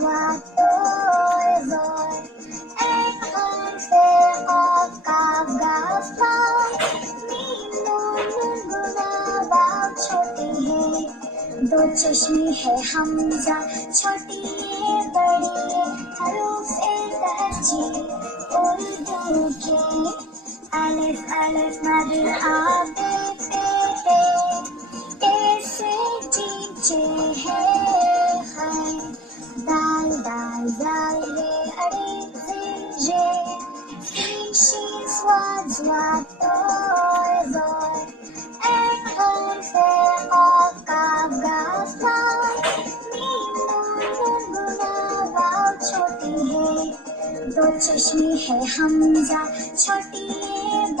zwei, drei, drei. Ein Anfang auf Kagaflan. बात छोटी है दो चश्मे है हमजा छोटी है बड़ी है हरूफ एक अच्छी उर्दू के अलिफ अलिफ मद आबे पे ऐसे टीचे है दाल दाल दाल रे अरे जे शी स्वाद स्वाद toy ein Unfair auf Kagaflan. बात छोटी है दो चश्मे है हमजा छोटी है